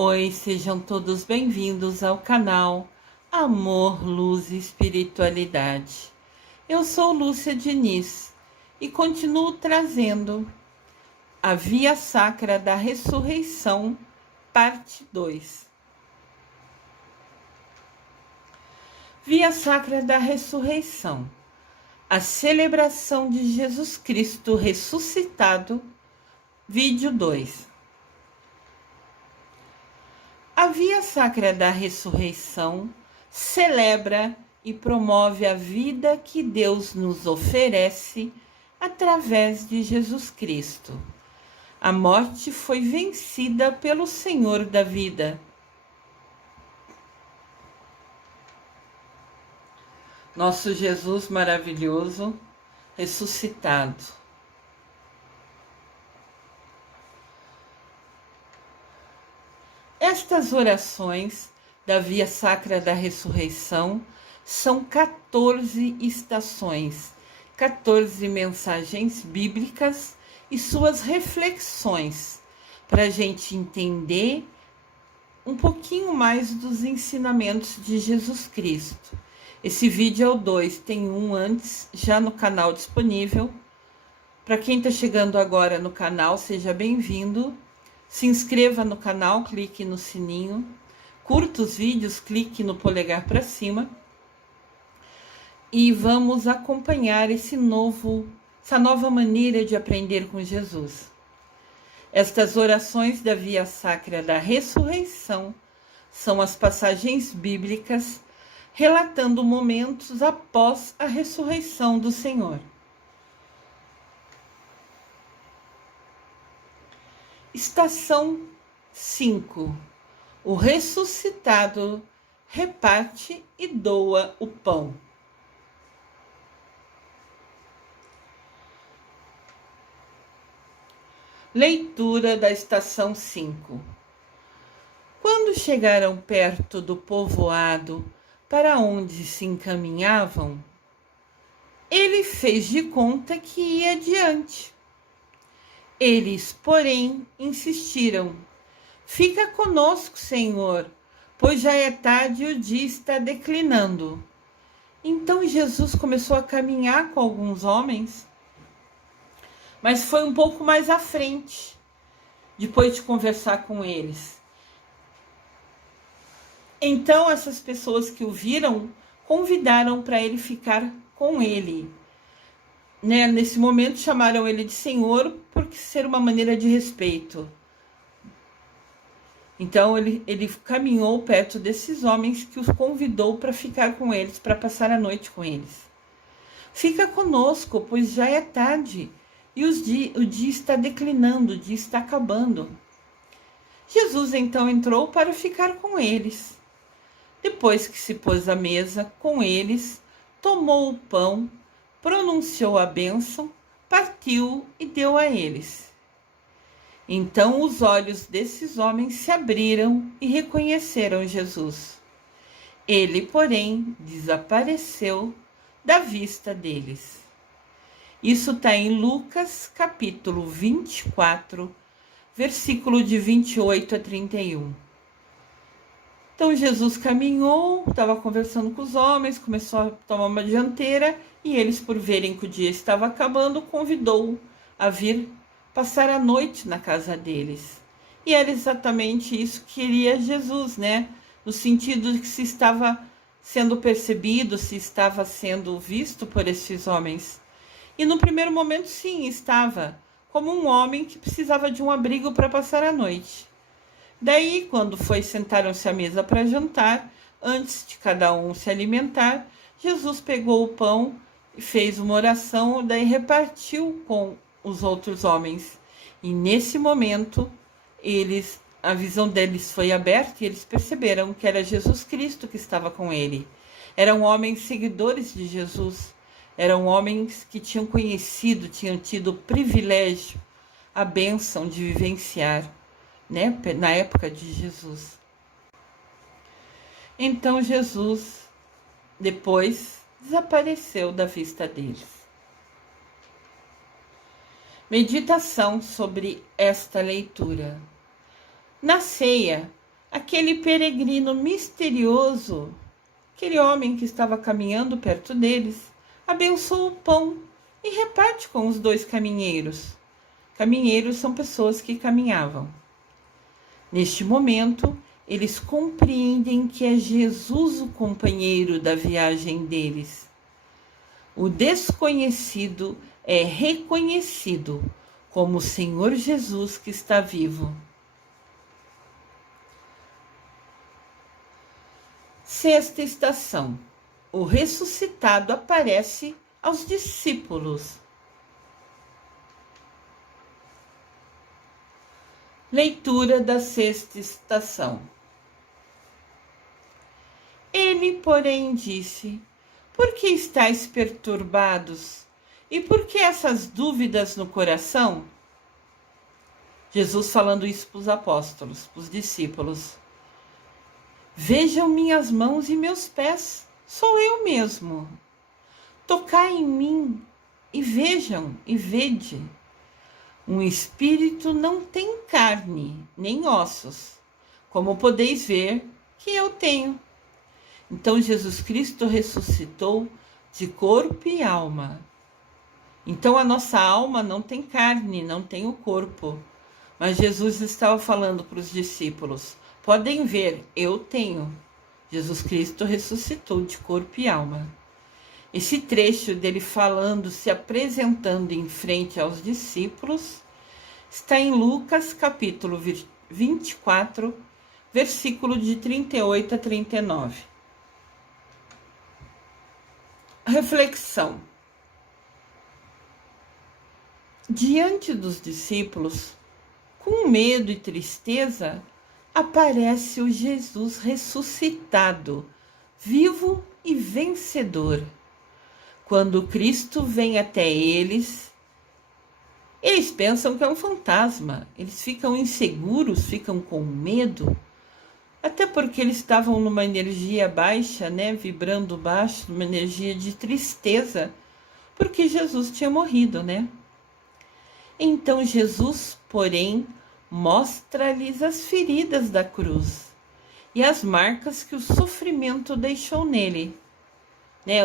Oi, sejam todos bem-vindos ao canal Amor, Luz e Espiritualidade. Eu sou Lúcia Diniz e continuo trazendo a Via Sacra da Ressurreição, parte 2. Via Sacra da Ressurreição, a celebração de Jesus Cristo ressuscitado, vídeo 2. A Via Sacra da Ressurreição celebra e promove a vida que Deus nos oferece através de Jesus Cristo. A morte foi vencida pelo Senhor da vida. Nosso Jesus maravilhoso, ressuscitado. Estas orações da Via Sacra da Ressurreição são 14 estações, 14 mensagens bíblicas e suas reflexões, para a gente entender um pouquinho mais dos ensinamentos de Jesus Cristo. Esse vídeo é o 2, tem um antes, já no canal disponível. Para quem está chegando agora no canal, seja bem-vindo. Se inscreva no canal, clique no sininho, curta os vídeos, clique no polegar para cima e vamos acompanhar essa nova maneira de aprender com Jesus. Estas orações da Via Sacra da Ressurreição são as passagens bíblicas relatando momentos após a ressurreição do Senhor. Estação 5. O ressuscitado reparte e doa o pão. Leitura da estação 5. Quando chegaram perto do povoado para onde se encaminhavam, ele fez de conta que ia adiante. Eles, porém, insistiram: "Fica conosco, Senhor, pois já é tarde e o dia está declinando." Então Jesus começou a caminhar com alguns homens, mas foi um pouco mais à frente, depois de conversar com eles. Então essas pessoas que o viram convidaram para ele ficar com ele. Nesse momento chamaram ele de Senhor por ser uma maneira de respeito. Então ele caminhou perto desses homens que os convidou para ficar com eles, para passar a noite com eles. "Fica conosco, pois já é tarde e o dia está declinando, o dia está acabando." Jesus então entrou para ficar com eles. Depois que se pôs à mesa com eles, tomou o pão, pronunciou a bênção, partiu e deu a eles. Então os olhos desses homens se abriram e reconheceram Jesus. Ele, porém, desapareceu da vista deles. Isso está em Lucas, capítulo 24, versículo de 28 a 31. Então Jesus caminhou, estava conversando com os homens, começou a tomar uma dianteira e eles, por verem que o dia estava acabando, convidou a vir passar a noite na casa deles. E era exatamente isso que queria Jesus, No sentido de que se estava sendo percebido, se estava sendo visto por esses homens. E no primeiro momento, sim, estava como um homem que precisava de um abrigo para passar a noite. Daí, quando sentaram-se à mesa para jantar, antes de cada um se alimentar, Jesus pegou o pão e fez uma oração, daí repartiu com os outros homens. E nesse momento, a visão deles foi aberta e eles perceberam que era Jesus Cristo que estava com ele. Eram homens seguidores de Jesus, eram homens que tinham conhecido, tinham tido o privilégio, a bênção de vivenciar, na época de Jesus. Então Jesus depois desapareceu da vista deles. Meditação sobre esta leitura. Na ceia, aquele peregrino misterioso, aquele homem que estava caminhando perto deles, abençoa o pão e reparte com os dois caminheiros. Caminheiros são pessoas que caminhavam. Neste momento, eles compreendem que é Jesus o companheiro da viagem deles. O desconhecido é reconhecido como o Senhor Jesus que está vivo. Sexta estação. O ressuscitado aparece aos discípulos. Leitura da sexta estação. Ele, porém, disse: por que estáis perturbados? E por que essas dúvidas no coração? Jesus falando isso para os apóstolos, para os discípulos. Vejam minhas mãos e meus pés, sou eu mesmo. Tocai em mim e vejam e vede. Um espírito não tem carne, nem ossos, como podeis ver que eu tenho. Então Jesus Cristo ressuscitou de corpo e alma. Então a nossa alma não tem carne, não tem o corpo. Mas Jesus estava falando para os discípulos: podem ver, eu tenho. Jesus Cristo ressuscitou de corpo e alma. Esse trecho dele falando, se apresentando em frente aos discípulos, está em Lucas capítulo 24, versículo de 38 a 39. Reflexão. Diante dos discípulos, com medo e tristeza, aparece o Jesus ressuscitado, vivo e vencedor. Quando Cristo vem até eles pensam que é um fantasma, eles ficam inseguros, ficam com medo, até porque eles estavam numa energia baixa, vibrando baixo, numa energia de tristeza, porque Jesus tinha morrido, Então Jesus, porém, mostra-lhes as feridas da cruz e as marcas que o sofrimento deixou nele,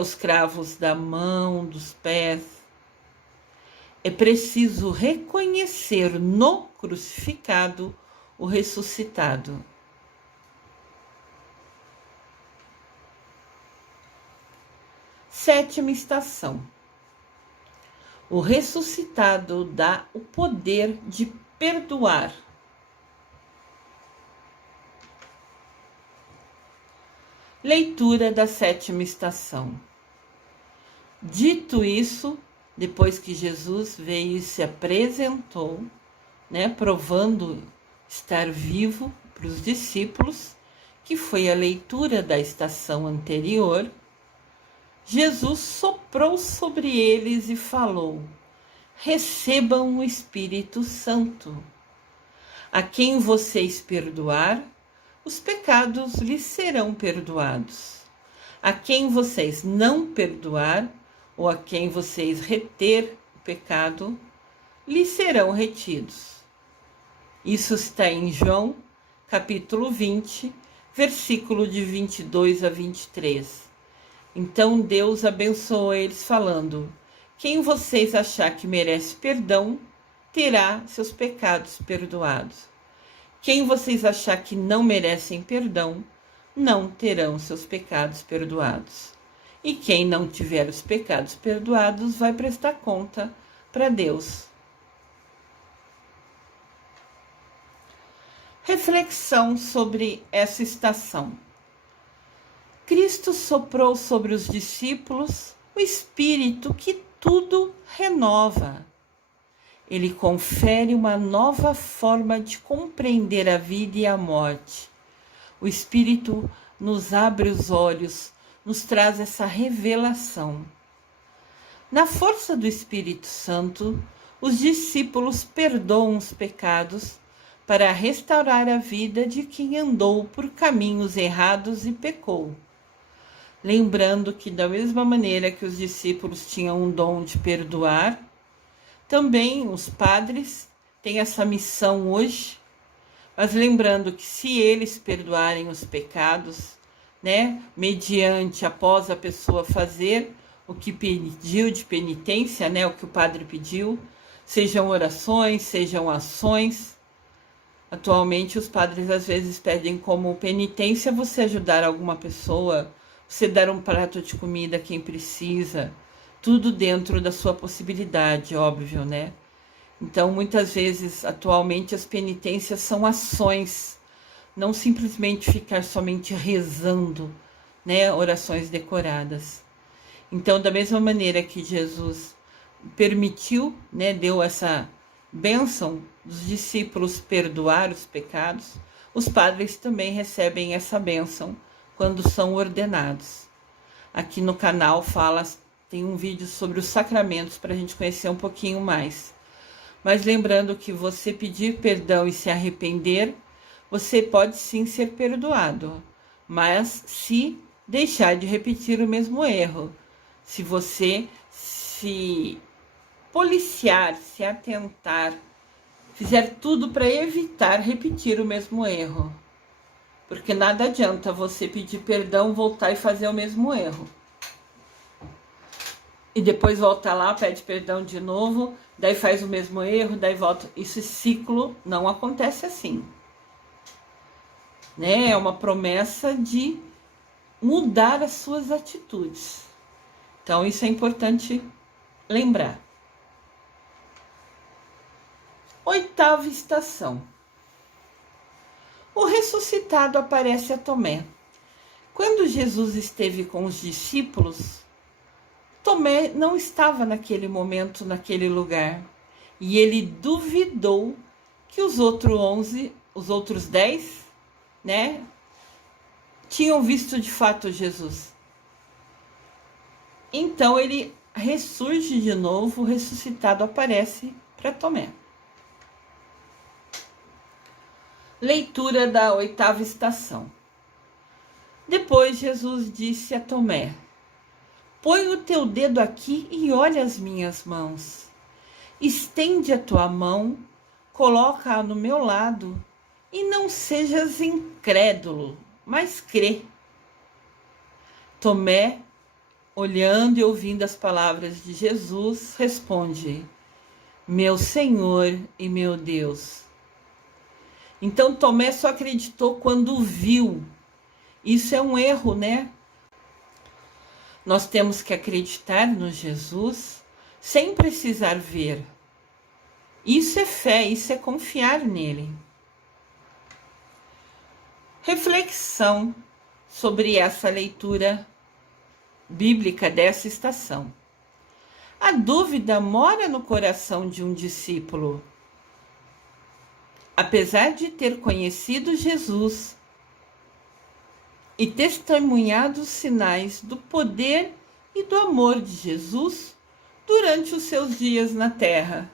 os cravos da mão, dos pés. É preciso reconhecer no crucificado o ressuscitado. Sétima estação. O ressuscitado dá o poder de perdoar. Leitura da sétima estação. Dito isso, depois que Jesus veio e se apresentou, provando estar vivo para os discípulos, que foi a leitura da estação anterior, Jesus soprou sobre eles e falou: recebam o Espírito Santo. A quem vocês perdoar, os pecados lhes serão perdoados. A quem vocês não perdoar, ou a quem vocês reter o pecado, lhes serão retidos. Isso está em João, capítulo 20, versículo de 22 a 23. Então Deus abençoou eles falando: quem vocês achar que merece perdão, terá seus pecados perdoados. Quem vocês achar que não merecem perdão, não terão seus pecados perdoados. E quem não tiver os pecados perdoados vai prestar conta para Deus. Reflexão sobre essa estação. Cristo soprou sobre os discípulos o Espírito que tudo renova. Ele confere uma nova forma de compreender a vida e a morte. O Espírito nos abre os olhos, nos traz essa revelação. Na força do Espírito Santo, os discípulos perdoam os pecados para restaurar a vida de quem andou por caminhos errados e pecou. Lembrando que, da mesma maneira que os discípulos tinham um dom de perdoar, também os padres têm essa missão hoje, Mas lembrando que se eles perdoarem os pecados, né, mediante, após a pessoa fazer o que pediu de penitência, né, o que o padre pediu, sejam orações, sejam ações. Atualmente os padres às vezes pedem como penitência você ajudar alguma pessoa, você dar um prato de comida a quem precisa, tudo dentro da sua possibilidade, óbvio, né? Então, muitas vezes, atualmente, as penitências são ações, não simplesmente ficar somente rezando, né, orações decoradas. Então, da mesma maneira que Jesus permitiu, né, deu essa bênção dos discípulos perdoar os pecados, os padres também recebem essa bênção quando são ordenados. Aqui no canal tem um vídeo sobre os sacramentos para a gente conhecer um pouquinho mais. Mas lembrando que você pedir perdão e se arrepender, você pode sim ser perdoado, mas se deixar de repetir o mesmo erro, se você se policiar, se atentar, fizer tudo para evitar repetir o mesmo erro. Porque nada adianta você pedir perdão, voltar e fazer o mesmo erro. E depois volta lá, pede perdão de novo, daí faz o mesmo erro, daí volta. Esse ciclo não acontece assim. Né? É uma promessa de mudar as suas atitudes. Então, isso é importante lembrar. 8ª estação. O ressuscitado aparece a Tomé. Quando Jesus esteve com os discípulos, Tomé não estava naquele momento, naquele lugar. E ele duvidou que os outros 10, né, tinham visto de fato Jesus. Então ele ressurge de novo, o ressuscitado aparece para Tomé. Leitura da 8ª estação. Depois Jesus disse a Tomé: põe o teu dedo aqui e olha as minhas mãos. Estende a tua mão, coloca-a no meu lado, e não sejas incrédulo, mas crê. Tomé, olhando e ouvindo as palavras de Jesus, responde: meu Senhor e meu Deus. Então Tomé só acreditou quando viu. Isso é um erro, né? Nós temos que acreditar no Jesus sem precisar ver. Isso é fé, isso é confiar nele. Reflexão sobre essa leitura bíblica dessa estação. A dúvida mora no coração de um discípulo. Apesar de ter conhecido Jesus e testemunhado os sinais do poder e do amor de Jesus durante os seus dias na terra.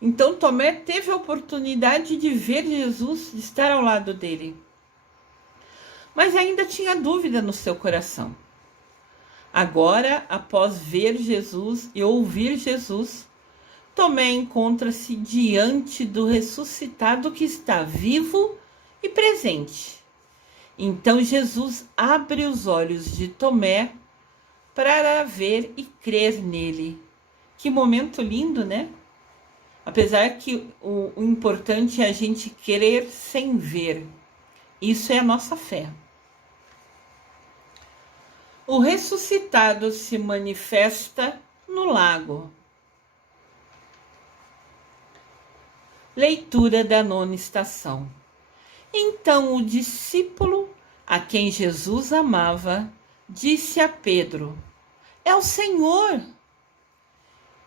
Então Tomé teve a oportunidade de ver Jesus, de estar ao lado dele. Mas ainda tinha dúvida no seu coração. Agora, após ver Jesus e ouvir Jesus, Tomé encontra-se diante do ressuscitado que está vivo e presente. Então Jesus abre os olhos de Tomé para ver e crer nele. Que momento lindo, né? Apesar que o importante é a gente crer sem ver. Isso é a nossa fé. O ressuscitado se manifesta no lago. Leitura da 9ª estação. Então o discípulo a quem Jesus amava disse a Pedro: é o Senhor.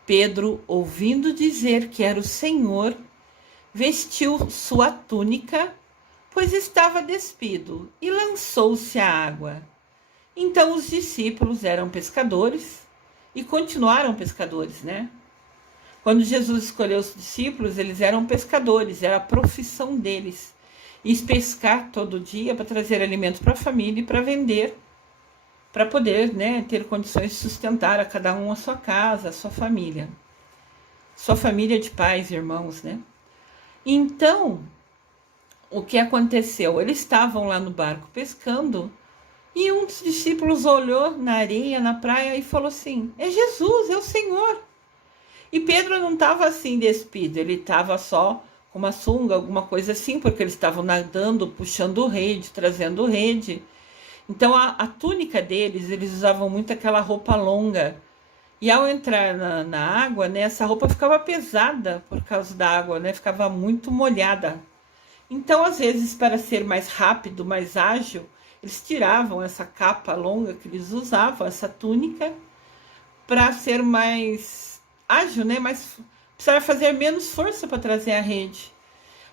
Pedro, ouvindo dizer que era o Senhor, vestiu sua túnica, pois estava despido, e lançou-se à água. Então os discípulos eram pescadores e continuaram pescadores, né? Quando Jesus escolheu os discípulos, eles eram pescadores, era a profissão deles. E pescar todo dia para trazer alimento para a família e para vender, para poder, né, ter condições de sustentar a cada um a sua casa, a sua família de pais e irmãos, né? Então, o que aconteceu? Eles estavam lá no barco pescando e um dos discípulos olhou na areia, na praia e falou assim: é Jesus, é o Senhor. E Pedro não estava assim despido, ele estava só com uma sunga, alguma coisa assim, porque eles estavam nadando, puxando rede, trazendo rede. Então a túnica deles, eles usavam muito aquela roupa longa. E ao entrar na água, né, essa roupa ficava pesada por causa da água, né, ficava muito molhada. Então, às vezes, para ser mais rápido, mais ágil, eles tiravam essa capa longa que eles usavam, essa túnica, para ser mais ágil, né? Mas precisava fazer menos força para trazer a rede.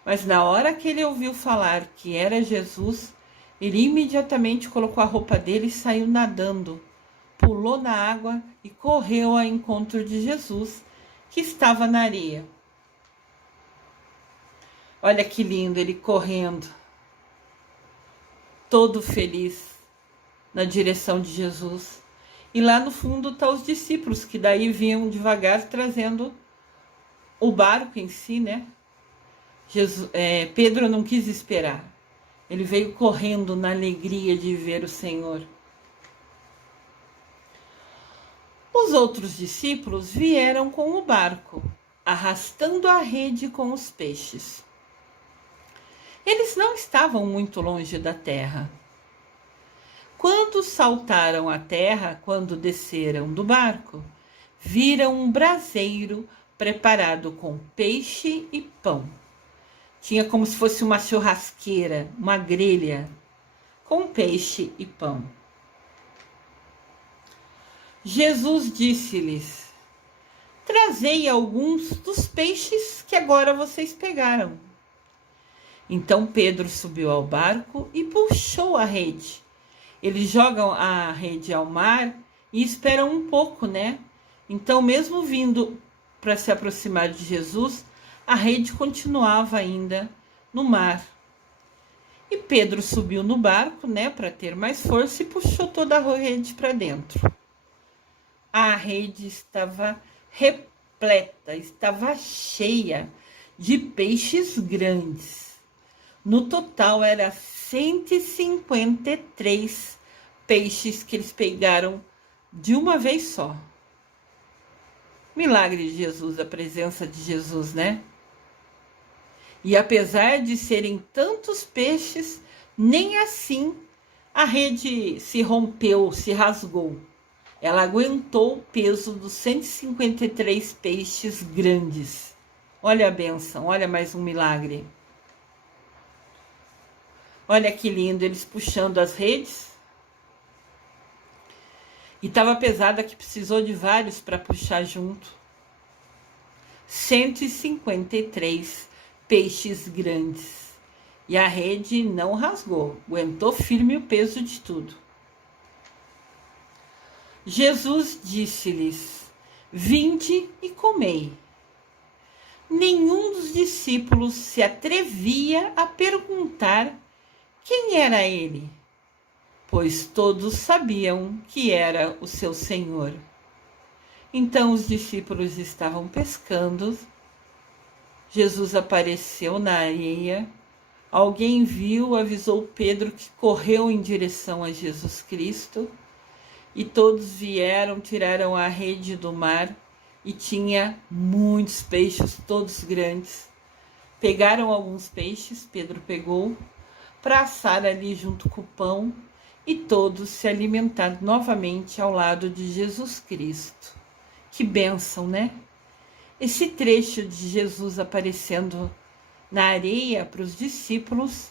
Mas na hora que ele ouviu falar que era Jesus, ele imediatamente colocou a roupa dele e saiu nadando. Pulou na água e correu ao encontro de Jesus, que estava na areia. Olha que lindo, ele correndo, todo feliz, na direção de Jesus. E lá no fundo estão os discípulos, que daí vinham devagar trazendo o barco em si, né? Pedro não quis esperar. Ele veio correndo na alegria de ver o Senhor. Os outros discípulos vieram com o barco, arrastando a rede com os peixes. Eles não estavam muito longe da terra. Quando saltaram a terra, quando desceram do barco, viram um braseiro preparado com peixe e pão. Tinha como se fosse uma churrasqueira, uma grelha, com peixe e pão. Jesus disse-lhes: trazei alguns dos peixes que agora vocês pegaram. Então Pedro subiu ao barco e puxou a rede. Eles jogam a rede ao mar e esperam um pouco, né? Então, mesmo vindo para se aproximar de Jesus, a rede continuava ainda no mar. E Pedro subiu no barco, né, para ter mais força e puxou toda a rede para dentro. A rede estava repleta, estava cheia de peixes grandes. No total, era 153 peixes que eles pegaram de uma vez só. Milagre de Jesus, a presença de Jesus, né? E apesar de serem tantos peixes, nem assim a rede se rompeu, se rasgou. Ela aguentou o peso dos 153 peixes grandes. Olha a bênção, olha mais um milagre. Olha que lindo, eles puxando as redes. E estava pesada que precisou de vários para puxar junto. 153 peixes grandes. E a rede não rasgou, aguentou firme o peso de tudo. Jesus disse-lhes: vinde e comei. Nenhum dos discípulos se atrevia a perguntar quem era ele, pois todos sabiam que era o seu Senhor. Então os discípulos estavam pescando, Jesus apareceu na areia, alguém viu, avisou Pedro, que correu em direção a Jesus Cristo, e todos vieram, tiraram a rede do mar, e tinha muitos peixes, todos grandes. Pegaram alguns peixes, Pedro pegou, para assar ali junto com o pão, e todos se alimentaram novamente ao lado de Jesus Cristo. Que bênção, né? Esse trecho de Jesus aparecendo na areia para os discípulos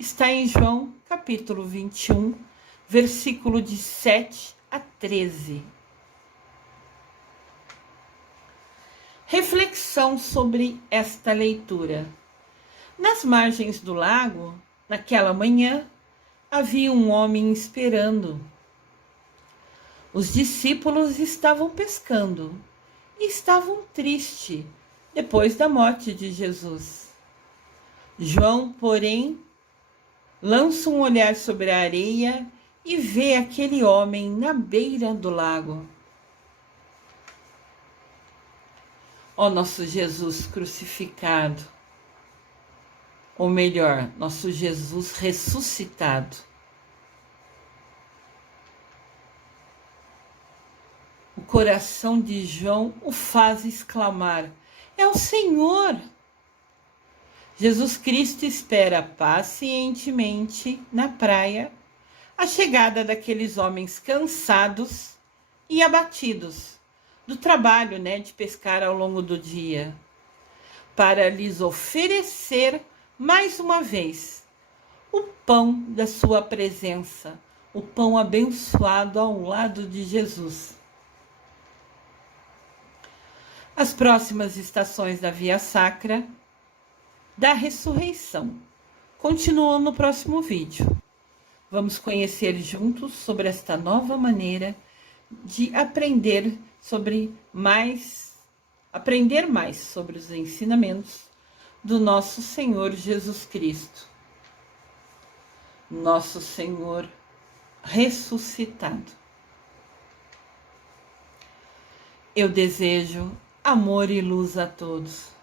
está em João capítulo 21, versículo de 7 a 13. Reflexão sobre esta leitura. Nas margens do lago, naquela manhã, havia um homem esperando. Os discípulos estavam pescando e estavam tristes depois da morte de Jesus. João, porém, lança um olhar sobre a areia e vê aquele homem na beira do lago. Ó nosso Jesus crucificado, ou melhor, nosso Jesus ressuscitado. O coração de João o faz exclamar: é o Senhor! Jesus Cristo espera pacientemente na praia a chegada daqueles homens cansados e abatidos do trabalho, de pescar ao longo do dia, para lhes oferecer mais uma vez o pão da sua presença, o pão abençoado ao lado de Jesus. As próximas estações da Via Sacra da ressurreição continuam no próximo vídeo. Vamos conhecer juntos sobre esta nova maneira de aprender mais sobre os ensinamentos do nosso Senhor Jesus Cristo, nosso Senhor ressuscitado. Eu desejo amor e luz a todos.